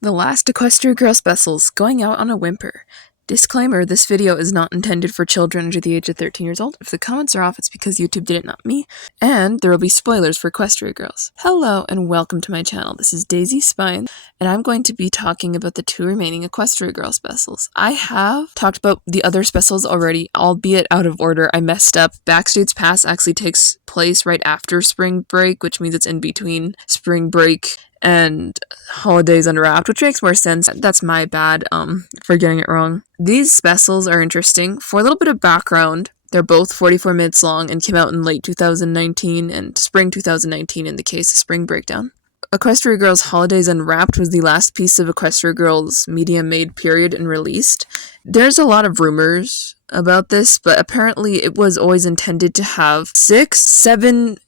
The last Equestria Girl specials going out on a whimper. Disclaimer, this video is not intended for children under the age of 13 years old. If the comments are off, it's because YouTube did it, not me. And there will be spoilers for Equestria Girls. Hello and welcome to my channel. This is Daisy Spine, and I'm going to be talking about the two remaining Equestria Girl specials. I have talked about the other specials already, albeit out of order. I messed up. Backstate's Pass actually takes place right after spring break, which means it's in between spring break and Holidays Unwrapped, which makes more sense. That's my bad for getting it wrong. These specials are interesting. For a little bit of background, they're both 44 minutes long and came out in late 2019 and spring 2019 in the case of Spring Breakdown. Equestria Girls Holidays Unwrapped was the last piece of Equestria Girls media made period and released. There's a lot of rumors about this, but apparently it was always intended to have 6-7-minute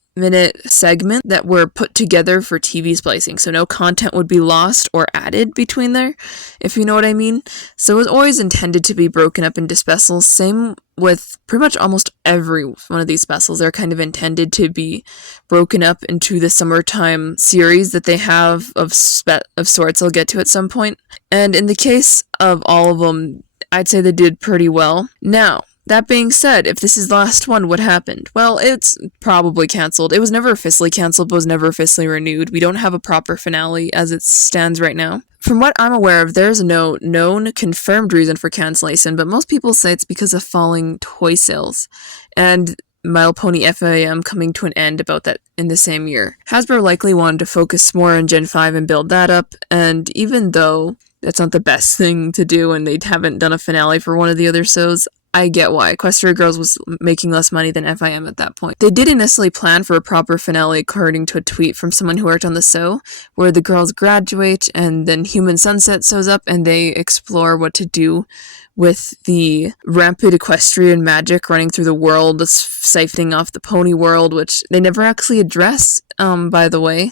segments that were put together for TV splicing, so no content would be lost or added between there, if you know what I mean. So it was always intended to be broken up into specials. Same with pretty much almost every one of these specials. They're kind of intended to be broken up into the summertime series that they have of sorts I'll get to at some point. And in the case of all of them, I'd say they did pretty well. Now, that being said, if this is the last one, what happened? Well, it's probably cancelled. It was never officially cancelled, but was never officially renewed. We don't have a proper finale as it stands right now. From what I'm aware of, there's no known confirmed reason for cancellation, but most people say it's because of falling toy sales and My Little Pony FAM coming to an end about that in the same year. Hasbro likely wanted to focus more on Gen 5 and build that up, and even though that's not the best thing to do and they haven't done a finale for one of the other shows, I get why. Equestria Girls was making less money than FIM at that point. They didn't necessarily plan for a proper finale, according to a tweet from someone who worked on the show, where the girls graduate and then Human Sunset shows up and they explore what to do with the rampant equestrian magic running through the world, siphoning off the pony world, which they never actually address, by the way.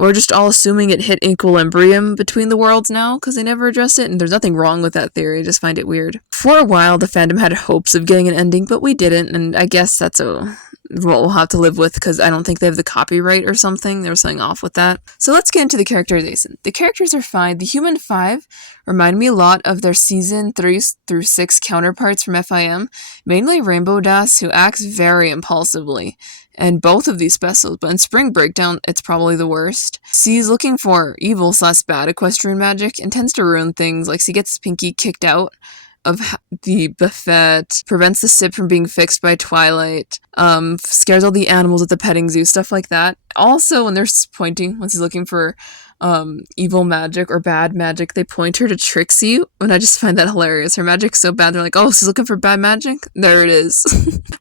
We're just all assuming it hit equilibrium between the worlds now, because they never address it, and there's nothing wrong with that theory, I just find it weird. For a while, the fandom had hopes of getting an ending, but we didn't, and I guess that's what we'll have to live with, because I don't think they have the copyright or something. They were something off with that. So let's get into the characterization. The characters are fine. The Human 5 remind me a lot of their Season 3 through 6 counterparts from FIM, mainly Rainbow Dash, who acts very impulsively. And both of these specials, but in Spring Breakdown, it's probably the worst. She's looking for evil/bad equestrian magic and tends to ruin things, like she gets Pinky kicked out of the buffet, prevents the sip from being fixed by Twilight, scares all the animals at the petting zoo, stuff like that. Also, when they're pointing, when she's looking for evil magic or bad magic, they point her to Trixie, and I just find that hilarious. Her magic's so bad, they're like, oh, she's looking for bad magic? There it is.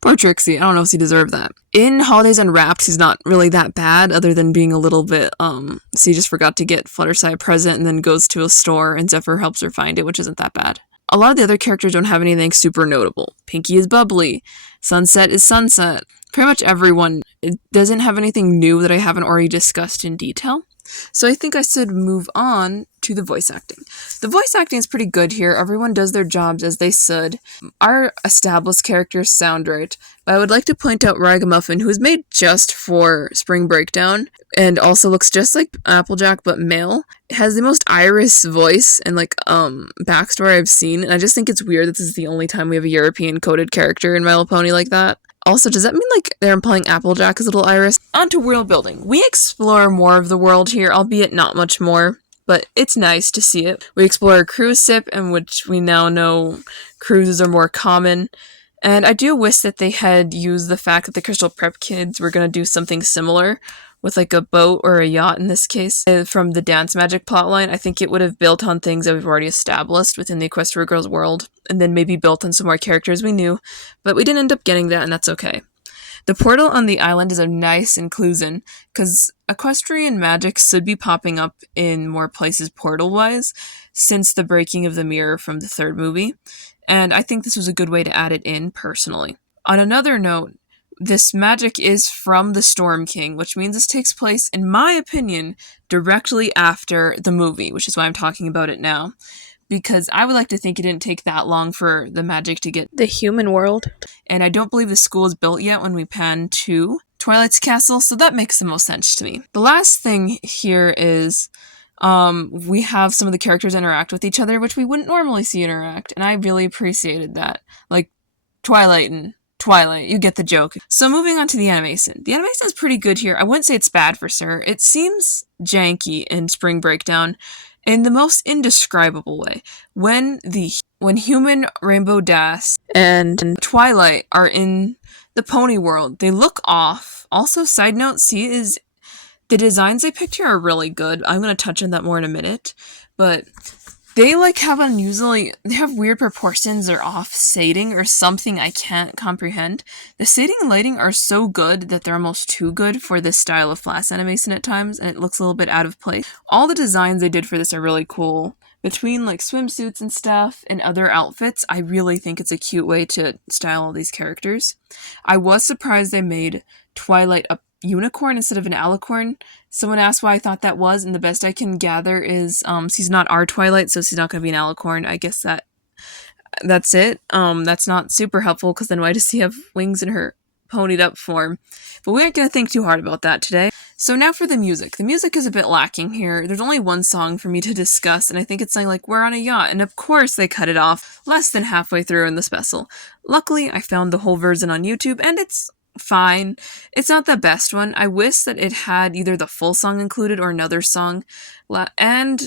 Poor Trixie. I don't know if she deserved that. In Holidays Unwrapped, she's not really that bad, other than being a little bit, she just forgot to get Fluttershy a present and then goes to a store and Zephyr helps her find it, which isn't that bad. A lot of the other characters don't have anything super notable. Pinky is bubbly. Sunset is Sunset. Pretty much everyone. It doesn't have anything new that I haven't already discussed in detail. So I think I should move on to the voice acting. The voice acting is pretty good here. Everyone does their jobs as they should. Our established characters sound right. But I would like to point out Ragamuffin, who is made just for Spring Breakdown and also looks just like Applejack but male. Has the most Irish voice and backstory I've seen, and I just think it's weird that this is the only time we have a European coded character in My Little Pony like that. Also, does that mean they're implying Applejack is Little Iris? On to world building. We explore more of the world here, albeit not much more, but it's nice to see it. We explore a cruise ship, in which we now know cruises are more common. And I do wish that they had used the fact that the Crystal Prep kids were going to do something similar with a boat or a yacht in this case. From the Dance Magic plotline, I think it would have built on things that we've already established within the Equestria Girls world, and then maybe built on some more characters we knew, but we didn't end up getting that, and that's okay. The portal on the island is a nice inclusion, because equestrian magic should be popping up in more places portal-wise, since the breaking of the mirror from the third movie, and I think this was a good way to add it in, personally. On another note, this magic is from the Storm King, which means this takes place, in my opinion, directly after the movie, which is why I'm talking about it now. Because I would like to think it didn't take that long for the magic to get the human world. And I don't believe the school is built yet when we pan to Twilight's castle, so that makes the most sense to me. The last thing here is We have some of the characters interact with each other, which we wouldn't normally see interact, and I really appreciated that. Like Twilight, you get the joke. So moving on to the animation. The animation is pretty good here. I wouldn't say it's bad for sure. It seems janky in Spring Breakdown in the most indescribable way. When human Rainbow Dash and Twilight are in the pony world, they look off. Also, side note, the designs they picked here are really good. I'm going to touch on that more in a minute. But they have weird proportions or off shading or something I can't comprehend. The shading and lighting are so good that they're almost too good for this style of flash animation at times, and it looks a little bit out of place. All the designs they did for this are really cool. Between like swimsuits and stuff and other outfits, I really think it's a cute way to style all these characters. I was surprised they made Twilight a unicorn instead of an alicorn. Someone asked why I thought that was, and the best I can gather is she's not our Twilight, so she's not going to be an alicorn. I guess that's it. That's not super helpful, because then why does she have wings in her ponied up form? But we aren't going to think too hard about that today. So now for the music. The music is a bit lacking here. There's only one song for me to discuss, and I think it's something like We're on a Yacht, and of course they cut it off less than halfway through in the special. Luckily, I found the whole version on YouTube, and it's fine. It's not the best one. I wish that it had either the full song included or another song. And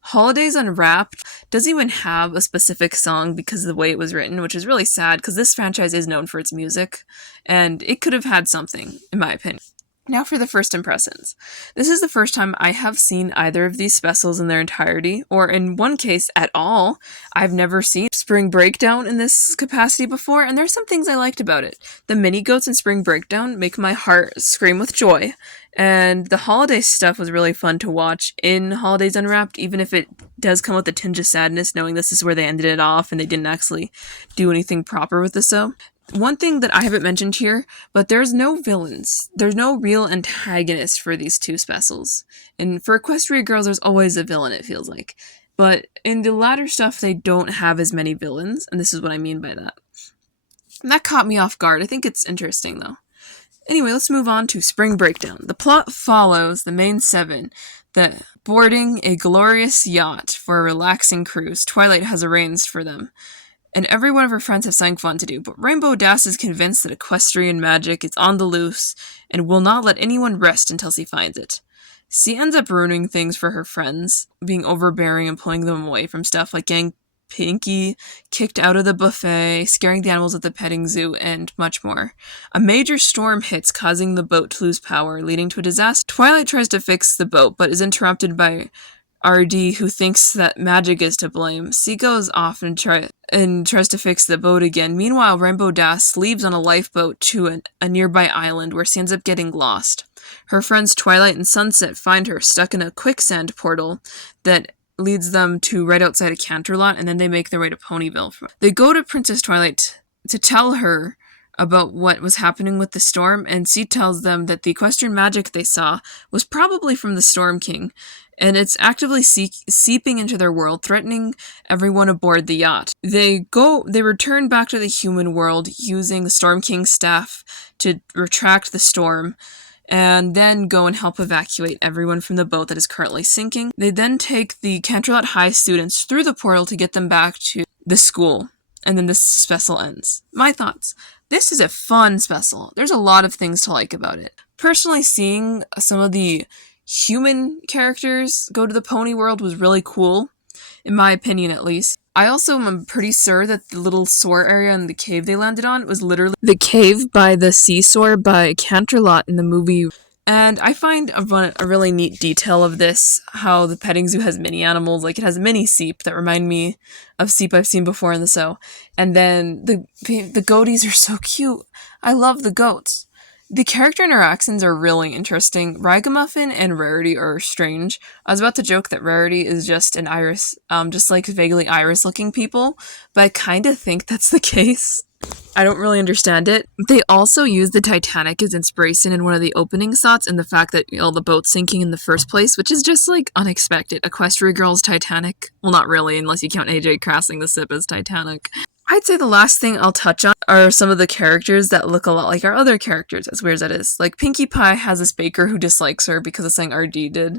Holidays Unwrapped doesn't even have a specific song because of the way it was written, which is really sad because this franchise is known for its music, and it could have had something, in my opinion. Now for the first impressions. This is the first time I have seen either of these specials in their entirety, or in one case at all. I've never seen Spring Breakdown in this capacity before, and there's some things I liked about it. The mini goats in Spring Breakdown make my heart scream with joy, and the holiday stuff was really fun to watch in Holidays Unwrapped, even if it does come with a tinge of sadness knowing this is where they ended it off and they didn't actually do anything proper with the show. One thing that I haven't mentioned here, but there's no villains. There's no real antagonist for these two specials. And for Equestria Girls, there's always a villain, it feels like. But in the latter stuff, they don't have as many villains, and this is what I mean by that. And that caught me off guard. I think it's interesting, though. Anyway, let's move on to Spring Breakdown. The plot follows the main seven that boarding a glorious yacht for a relaxing cruise Twilight has arranged for them. And every one of her friends have something fun to do, but Rainbow Dash is convinced that equestrian magic is on the loose and will not let anyone rest until she finds it. She ends up ruining things for her friends, being overbearing and pulling them away from stuff like getting Pinky kicked out of the buffet, scaring the animals at the petting zoo, and much more. A major storm hits, causing the boat to lose power, leading to a disaster. Twilight tries to fix the boat, but is interrupted by RD, who thinks that magic is to blame. She goes off and tries to fix the boat again. Meanwhile, Rainbow Dash leaves on a lifeboat to a nearby island where she ends up getting lost. Her friends Twilight and Sunset find her stuck in a quicksand portal that leads them to right outside of Canterlot, and then they make their way to Ponyville. They go to Princess Twilight to tell her about what was happening with the storm, and she tells them that the equestrian magic they saw was probably from the Storm King, and it's actively seeping into their world, threatening everyone aboard the yacht. They return back to the human world using the Storm King's staff to retract the storm, and then go and help evacuate everyone from the boat that is currently sinking. They then take the Canterlot High students through the portal to get them back to the school, and then this special ends. My thoughts. This is a fun special. There's a lot of things to like about it. Personally, seeing some of the human characters go to the pony world was really cool, in my opinion at least. I also am pretty sure that the little soar area in the cave they landed on was literally the cave by the seesaw by Canterlot in the movie. And I find a really neat detail of this, how the petting zoo has mini animals, like it has mini Seep that remind me of Seep I've seen before in the show. And then the goaties are so cute. I love the goats. The character interactions are really interesting. Ragamuffin and Rarity are strange. I was about to joke that Rarity is just an iris, just like vaguely iris-looking people, but I kind of think that's the case. I don't really understand it. They also use the Titanic as inspiration in one of the opening shots, and the fact that the boat's sinking in the first place, which is just like unexpected. Equestria Girls Titanic. Well, not really, unless you count AJ crashing the ship as Titanic. I'd say the last thing I'll touch on are some of the characters that look a lot like our other characters, as weird as that is. Like, Pinkie Pie has this baker who dislikes her because of something RD did.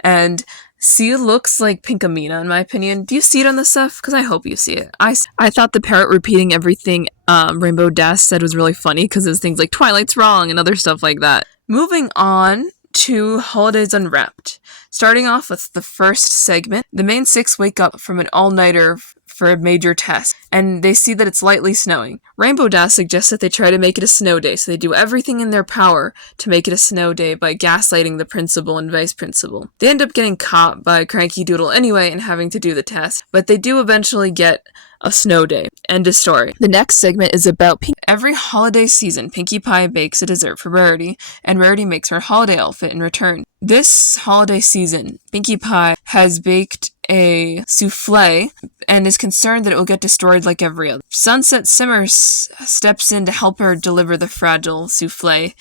And See, it looks like Pinkamena, in my opinion. Do you see it on the stuff? Because I hope you see it. I thought the parrot repeating everything Rainbow Dash said was really funny because there's things like Twilight's wrong and other stuff like that. Moving on to Holidays Unwrapped. Starting off with the first segment, the main six wake up from an all-nighter for a major test, and they see that it's lightly snowing. Rainbow Dash suggests that they try to make it a snow day, so they do everything in their power to make it a snow day by gaslighting the principal and vice principal. They end up getting caught by Cranky Doodle anyway and having to do the test, but they do eventually get a snow day. End of story. The next segment is about Pinkie. Every holiday season, Pinkie Pie bakes a dessert for Rarity, and Rarity makes her holiday outfit in return. This holiday season, Pinkie Pie has baked a souffle and is concerned that it will get destroyed like every other. Sunset Simmers steps in to help her deliver the fragile souffle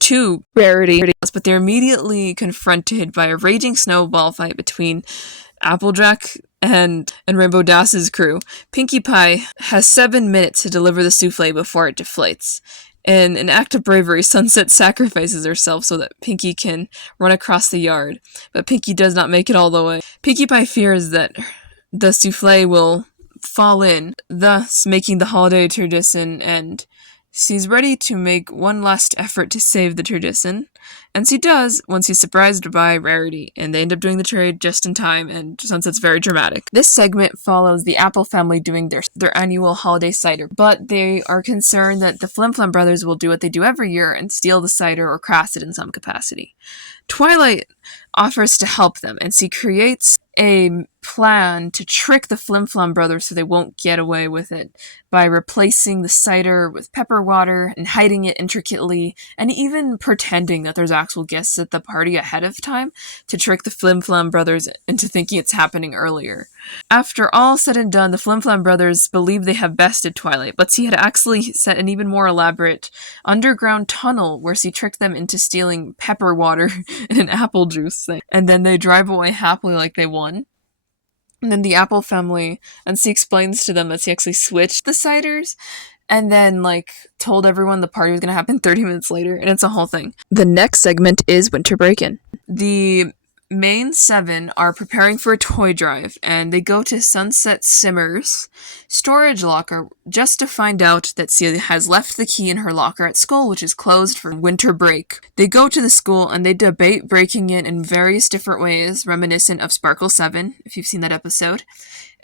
to Rarity, but they're immediately confronted by a raging snowball fight between Applejack and Rainbow Dash's crew. Pinkie Pie has 7 minutes to deliver the souffle before it deflates. In an act of bravery, Sunset sacrifices herself so that Pinkie can run across the yard, but Pinkie does not make it all the way. Pinkie Pie fears that the souffle will fall in, thus making the holiday tradition end. She's ready to make one last effort to save the tradition, and she does once she's surprised by Rarity, and they end up doing the trade just in time, and Sunset's very dramatic. This segment follows the Apple family doing their annual holiday cider, but they are concerned that the Flim Flam brothers will do what they do every year and steal the cider or crash it in some capacity. Twilight offers to help them, and she creates a plan to trick the Flim Flam brothers so they won't get away with it by replacing the cider with pepper water and hiding it intricately, and even pretending that there's actual guests at the party ahead of time to trick the Flim Flam brothers into thinking it's happening earlier. After all said and done, the Flim Flam brothers believe they have bested Twilight, but she had actually set an even more elaborate underground tunnel where she tricked them into stealing pepper water and an apple juice thing, and then they drive away happily like they won. And then the Apple family, and she explains to them that she actually switched the ciders, and then, told everyone the party was going to happen 30 minutes later, and it's a whole thing. The next segment is Winter Break-In. The main 7 are preparing for a toy drive, and they go to Sunset Simmers' storage locker just to find out that she has left the key in her locker at school, which is closed for winter break. They go to the school, and they debate breaking in various different ways, reminiscent of Sparkle 7, if you've seen that episode.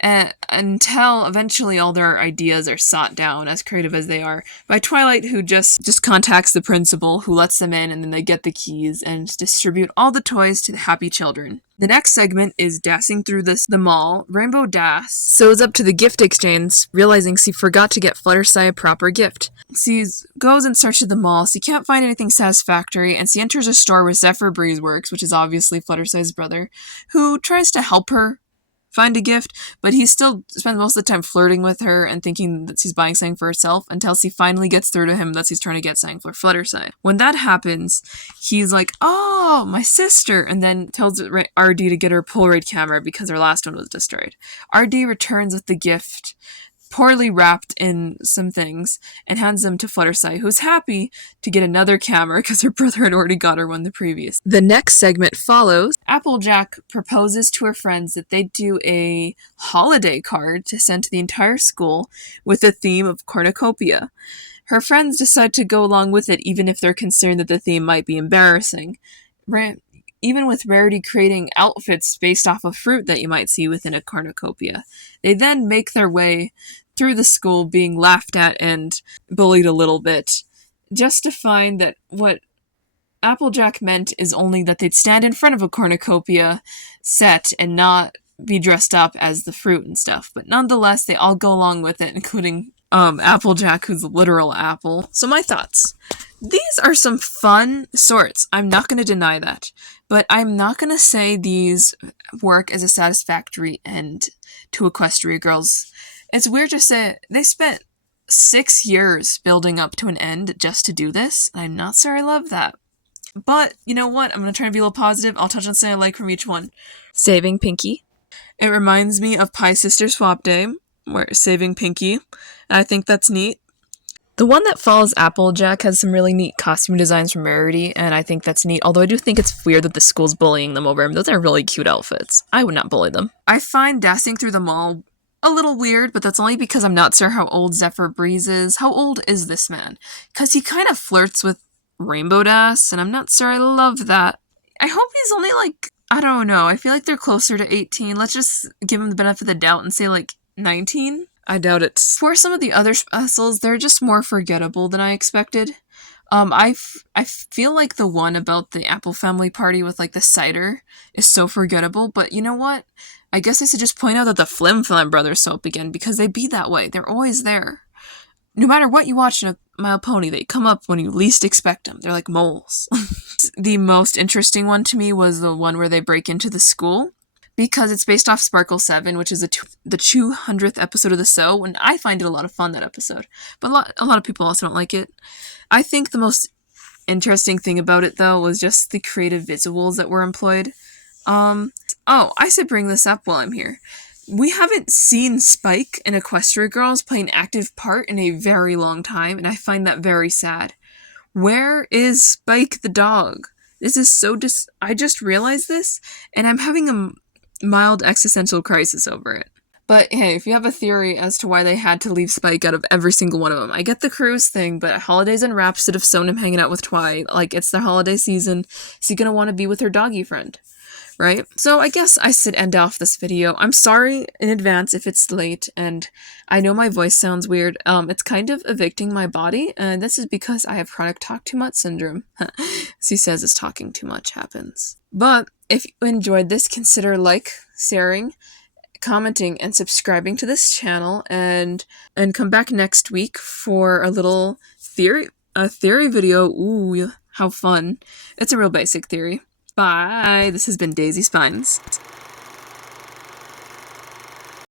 Until eventually all their ideas are sought down, as creative as they are, by Twilight, who just contacts the principal, who lets them in, and then they get the keys and distribute all the toys to the happy children. The next segment is dashing through the mall. Rainbow Dash sews up to the gift exchange, realizing she forgot to get Fluttershy a proper gift. She goes in search of the mall. She can't find anything satisfactory, and she enters a store where Zephyr Breeze works, which is obviously Fluttershy's brother, who tries to help her find a gift, but he still spends most of the time flirting with her and thinking that she's buying something for herself until she finally gets through to him that she's trying to get something for Fluttershy. When that happens, he's like, "Oh, my sister," and then tells RD to get her Polaroid camera because her last one was destroyed. RD returns with the gift, poorly wrapped in some things, and hands them to Fluttershy, who's happy to get another camera because her brother had already got her one the previous. The next segment follows. Applejack proposes to her friends that they do a holiday card to send to the entire school with the theme of cornucopia. Her friends decide to go along with it, even if they're concerned that the theme might be embarrassing. Even with Rarity creating outfits based off of fruit that you might see within a cornucopia. They then make their way through the school, being laughed at and bullied a little bit, just to find that what Applejack meant is only that they'd stand in front of a cornucopia set and not be dressed up as the fruit and stuff. But nonetheless, they all go along with it, including Applejack, who's a literal apple. So my thoughts. These are some fun sorts. I'm not going to deny that. But I'm not going to say these work as a satisfactory end to Equestria Girls. It's weird to say they spent 6 years building up to an end just to do this. I'm not sure I love that. But, you know what? I'm going to try to be a little positive. I'll touch on something I like from each one. Saving Pinkie. It reminds me of Pie Sister Swap Day, where saving Pinkie. I think that's neat. The one that follows Applejack has some really neat costume designs from Rarity, and I think that's neat, although I do think it's weird that the school's bullying them over him. Those are really cute outfits. I would not bully them. I find dashing through the mall a little weird, but that's only because I'm not sure how old Zephyr Breeze is. How old is this man? Because he kind of flirts with Rainbow Dash, and I'm not sure I love that. I hope he's only like, I don't know, I feel like they're closer to 18. Let's just give him the benefit of the doubt and say like 19? I doubt it. For some of the other specials, they're just more forgettable than I expected. I feel like the one about the Apple family party with like the cider is so forgettable, but you know what? I guess I should just point out that the Flim Flam brothers show up again because they be that way. They're always there. No matter what you watch in a My Little Pony, they come up when you least expect them. They're like moles. The most interesting one to me was the one where they break into the school, because it's based off Sparkle 7, which is the 200th episode of the show, and I find it a lot of fun, that episode. But a lot of people also don't like it. I think the most interesting thing about it, though, was just the creative visuals that were employed. Oh, I should bring this up while I'm here. We haven't seen Spike and Equestria Girls play an active part in a very long time, and I find that very sad. Where is Spike the dog? This is so I just realized this, and I'm having a mild existential crisis over it. But hey, if you have a theory as to why they had to leave Spike out of every single one of them, I get the cruise thing, but Holidays Unwrapped should have shown him hanging out with Twi. Like, it's the holiday season. Is he gonna want to be with her doggy friend? Right? So I guess I should end off this video. I'm sorry in advance if it's late, and I know my voice sounds weird. It's kind of evicting my body, and this is because I have chronic talk too much syndrome. She says it's talking too much happens. But if you enjoyed this, consider sharing, commenting, and subscribing to this channel, and come back next week for a little theory video. Ooh, how fun. It's a real basic theory. Bye. This has been Daisy Spines.